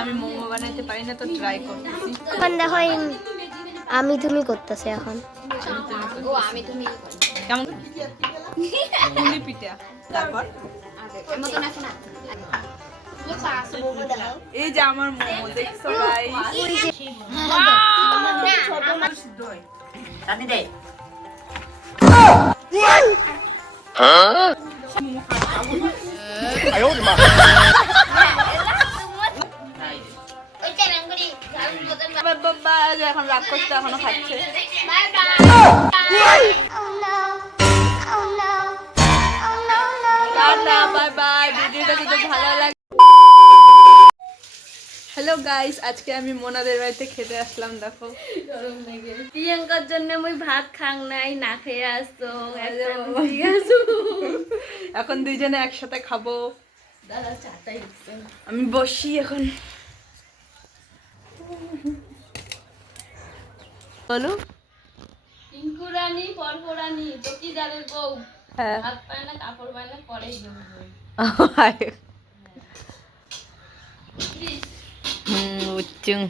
আমি মোমো বানাইতে পারি না তো ট্রাই করতেছি। এখন দেখো আমি তুমি করতেছে এখন। ও আমি তুমি কেমন? পুলি পিঠা। তারপর? এই যে আমার মোমো দেখছ গাইস দাদি দে বাবা এখন রাগ করতে এখনও খাচ্ছে। বাই বাই ভিডিওটা যদি ভালো লাগে। হ্যালো গাইস আজকে আমি মোনাদের বাড়িতে খেতে আসলাম দেখো। প্রিয়াঙ্কার জন্য মুই ভাত খাং নাই না খেয়ে আসতো এখন দুইজনে একসাথে খাব। আমি বসি এখন। বলো। চকিদারের বউ। হ্যাঁ। ভাত পায় না কাপড় পায় না পরেই দেবো হুম উচ্চুং।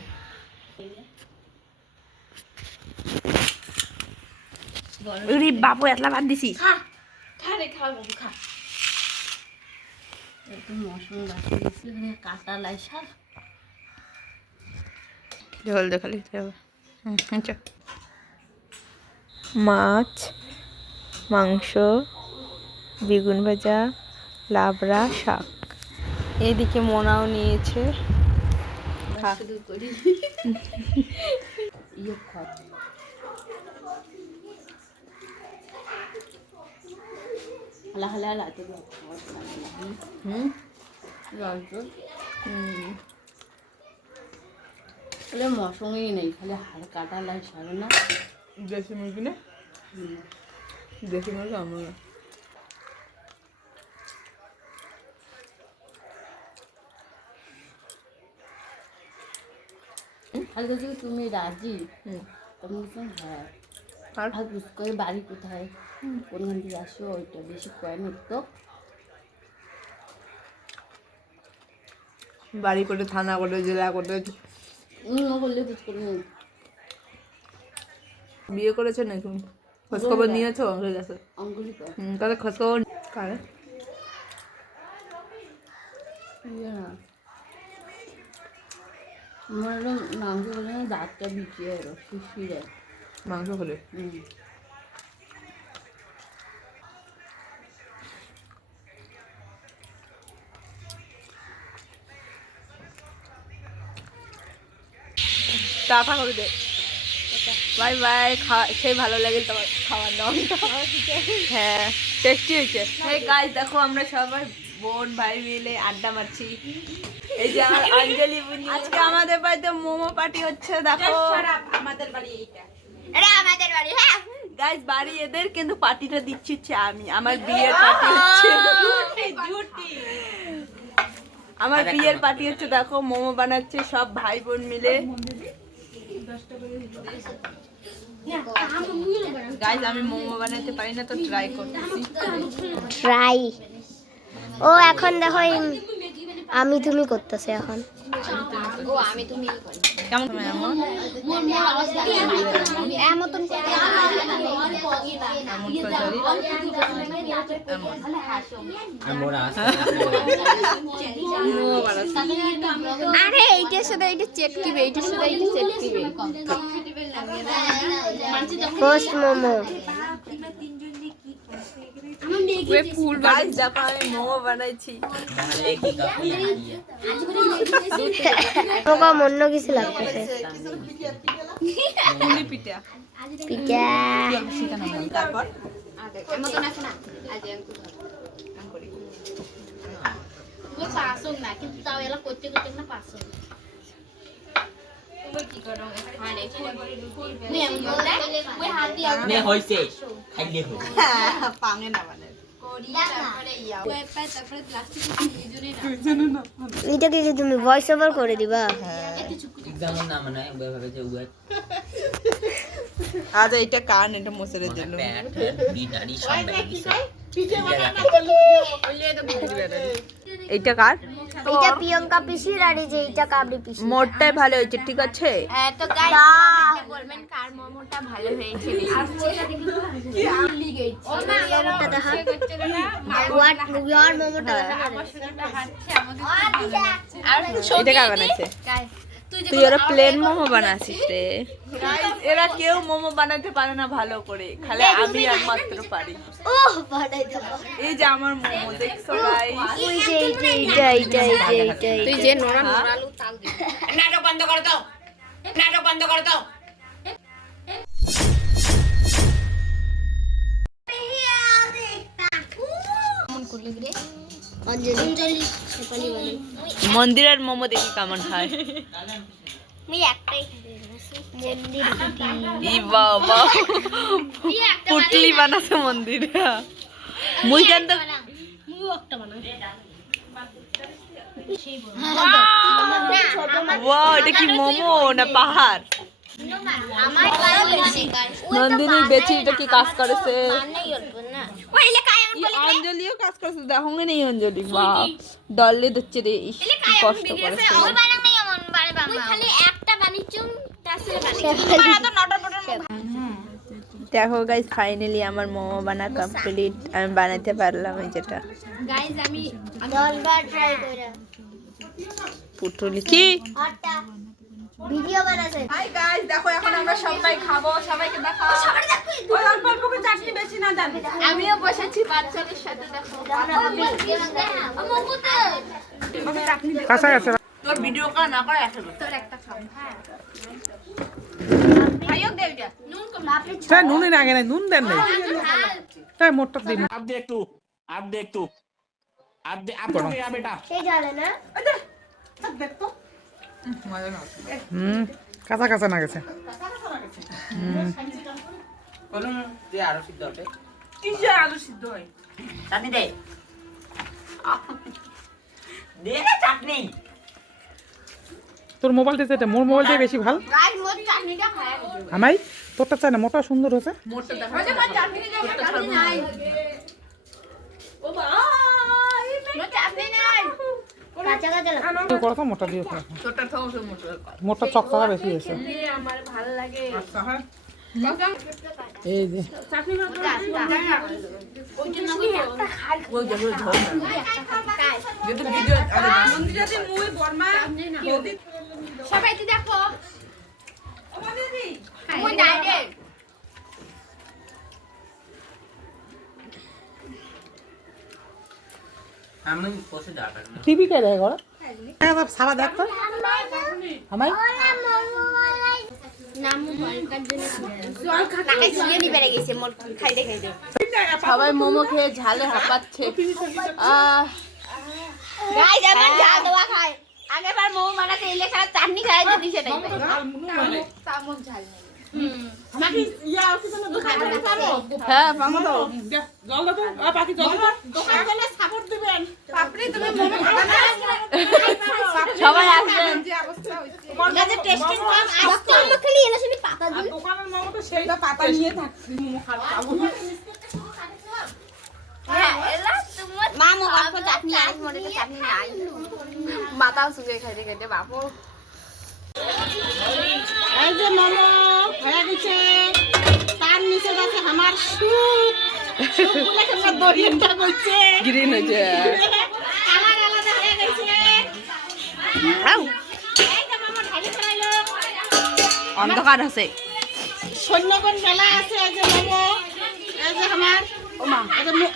উরি বাবু এতলা ভাত দিছি। খা খা রে খা বাবু খা। একটু কাটা লাই শাক। ঝোল দেখালি হবে। হুম, আচ্ছা মাছ মাংস বেগুন ভাজা লাবড়া শাক এইদিকে মোনাও নিয়েছে ইয়ে হুম তাহলে মশলাই নেই খালি হাড় কাটা লাই শাক না? দেশি মুরগি না? দেশি মুরগি আমার আর যদি তুমি রাজি তুমি হ্যাঁ। আর? বুঝ করে বাড়ি কোথায়? কোনখান থেকে আসো ওইটা বেশি কয় না তো। বাড়ি করে থানা করে জেলা করে বিয়ে করেছে নাকি? খোঁজখবর নিয়েছো? অঙ্গুলি কর কাদের খোঁজখবর কারে? মাংস না? দাঁতটা বিচিয়ে মাংস হলে। টাটা করে দে। বাই বাই সেই ভালো লাগে তোমার খাওয়ার দাওয়া হ্যাঁ টেস্টি হয়েছে। হ্যাঁ গাইস দেখো আমরা সবাই বোন ভাই মিলে আড্ডা মারছি। এই যে আমার অঞ্জলি বুনি আজকে আমাদের বাড়িতে মোমো পার্টি হচ্ছে দেখো। আমাদের বাড়ি এইটা। এটা আমাদের বাড়ি হ্যাঁ। গাইস বাড়ি এদের কিন্তু পার্টিটা দিচ্ছি আমি। আমার বিয়ের পার্টি হচ্ছে। আমার বিয়ের পার্টি হচ্ছে দেখো মোমো বানাচ্ছে সব ভাই বোন মিলে। গাইস আমি মোমো বানাতে পারি না তো ট্রাই করতেছি। ট্রাই ও এখন দেখো আমি তুমি করতেছে এখন। ও আমি তুমি কেমন? আরে এইটার সাথে এইটা চেটকিবে এইটার সাথে এইটা চেটকিবে ফার্স্ট মোমো তারপর আছে না আজ পাঁচশো না কিন্তু তাও এলা করতে করতে না পাঁচশো নে হইছে। খাইলে হই পাঙে না মানে। এটা কি তুমি ভয়েস ওভার করে দিবা? এক্সামের নাম নাই ওই ভাবে যে ওই আজ এইটা কান এটা মুসরে দিল বিদারি সব ব্যাগিছে কার? এটা প্রিয়ঙ্কা পিসির আর এই যে এটা পিসি মোটটাই ভালো হয়েছে ঠিক আছে? হ্যাঁ তো গাইস বলবেন কার মোমোটা ভালো হয়েছে। মোমোটা দেখা মোমোটা দেখা আর এটা কার বানাইছে তুই তুই ওরা প্লেন মোমো বানাছিস রে। এরা কেউ মোমো বানাতে পারে না ভালো করে। খালি আমি একমাত্র পারি। এই যে আমার মোমো দেখছ এইটা তুই যে। নোরা নোরালু তাল নাটক বন্ধ করো তো। নাটক বন্ধ করো তো। অঞ্জলি অঞ্জলি নেপালি বলে মন্দিরের মোমো দেখি কেমন হয়। মন্দির পুটলি বানাছে মন্দিরে। মুই জানতো ওয়াও এটা কি মোমো না পাহাড়? নন্দিনী বেচি এটা কি কাজ করেছে অঞ্জলিও কাজ করেছে দেখো নেই অঞ্জলি বাপ দলে দিচ্ছে রে কষ্ট করেছে দেখো গাইস ফাইনালি আমার মোমো বানা কমপ্লিট আমি বানাতে পারলাম এই যেটা। আমি পুটুলি কি? ভিডিও বানাছে হাই গাইস দেখো এখন আমরা সবাই খাব সবাইকে দেখাও সবাই দেখো অল্প অল্প করে চাটনি বেশি না দেন আমিও বসেছি বাচ্চাদের সাথে দেখো আমি চাটনি কাঁচা আছে তোর ভিডিও কা না করে আসলে তোর একটা খাও হ্যাঁ আয়োগ দেব যা নুন কম আপনি স্যার নুন না আগে নুন দেন না তাই মোটটা দিন আপ দে একটু আপ দে একটু আপ দে আপ দে বেটা সেই জানে না দেখ তো হুম কাঁচা কাঁচা না গেছে। বলুন তুই আরও সিদ্ধ হবে। কিসে আলু সিদ্ধ হয়? চাটনি দে। দে না চাটনি। তোর মোবাইল দিতে মোর মোবাইলটাই বেশি ভালো? আমাই তোরটা চাই না মোটা সুন্দর হয়েছে। করো তো মোটা দিয়ে করো। মোটা। চকচকা বেশি হয়েছে। আমার এই যে। ওই জন্য ওই দেখো ঝোল যেহেতু ভিডিও আরে মন্দিরাতে মুই বর্মা সবাই তো দেখো ওই ডাইরেক্ট আমি বসে দরকার না টিভি কে দেয় ঘরে সারা দেখ তো। সবাই মোমো খেয়ে ঝালে হাঁপাচ্ছে। আগেবার মোমো বানাতে এলে খারাপ চাটনি খাই ঝাল। হ্যাঁ পাবো তো জল দাও তো পাখি জল দাও সবাই আসবেন আজকে আমরা খালি এনে শুনি পাতা দিই দোকানের মামা তো সেইটা পাতা নিয়ে থাকছি এলা তোমার মা চাটনি আর মোরে তো চাটনি নাই। মাথাও সুজে খাইতে খাইতে বাপু। এই যে মোমো হয়ে গেছে। তার নিচে গেছে আমার সুপ সুপ বলে তোমরা কইছে গ্রিন হয়েছে। আমার আলাদা হয়ে গেছে। আউ, এই যে মামা ঢালি ফেলাইলো। অন্ধকার আছে। সৈন্যগণ মেলা আছে এই যে মোমো। এই যে আমার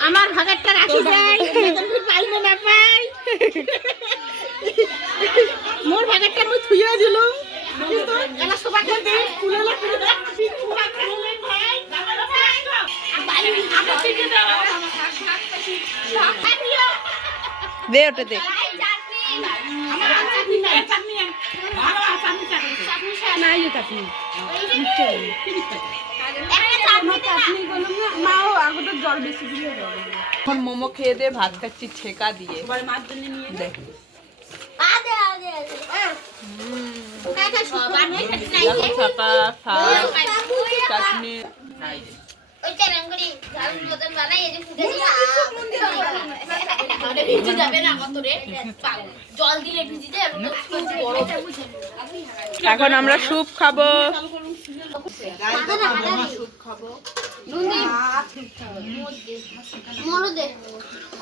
আমার ভাগেরটা রাখি যায় পাইলে না পাই। মোর ভাগেরটা কিন্তু এলা সবাইকে দেই থেকে দাও দে ওটা দে। মোমো খেয়ে দিয়ে ভাত খাচ্ছি ছেঁকা দিয়ে। দেখ ছাপা শাক চাটনি এখন আমরা স্যুপ খাব। মরদে।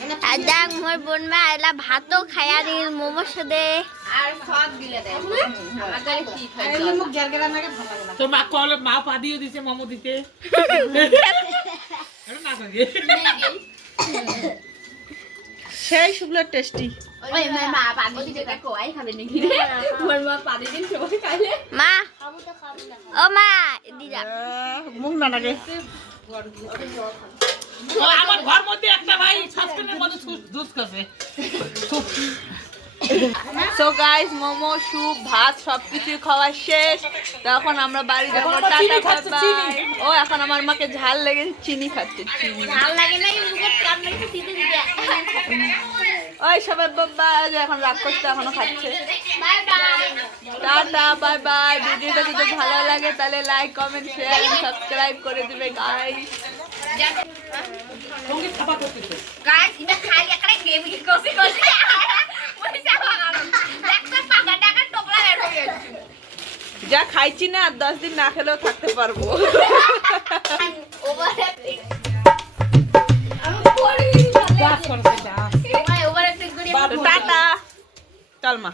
আর দেখ মোর বোন মা এলা ভাতও খায়া দিল মোমোর সাথে আর সব দিলে দেয়। আমাদের কি খাই তোর মা কল মা পা দিয়ে দিছে মোমো দিতে। এটা না সেই শুকলো টেস্টি ওই মা মা পাগল দিতে দেখো আই খাবে নাকি রে? ওর মা পাদি দিন সবাই খাইলে। মা ও মা দিদা মুখ না লাগে। আমার ঘর মধ্যে একটা ভাই সাসপেন্ডের মধ্যে জুস খাচ্ছে সো গাইস মোমো স্যুপ ভাত সবকিছু খাওয়া শেষ। তখন আমরা বাড়ি যাব। টাটা বাই ও এখন আমার মাকে ঝাল লেগে চিনি খাচ্ছে চিনি। ভালো লাগে না ওই সবাই বাবা এখন রাগ করছে এখনও খাচ্ছে। Bye bye tata bye bye ভিডিওটা যদি ভালো লাগে তাহলে লাইক কমেন্ট শেয়ার সাবস্ক্রাইব করে দিবে গাইস যা খাইছি না আর দশ দিন না খেলেও থাকতে পারব। টাটা। চল মা।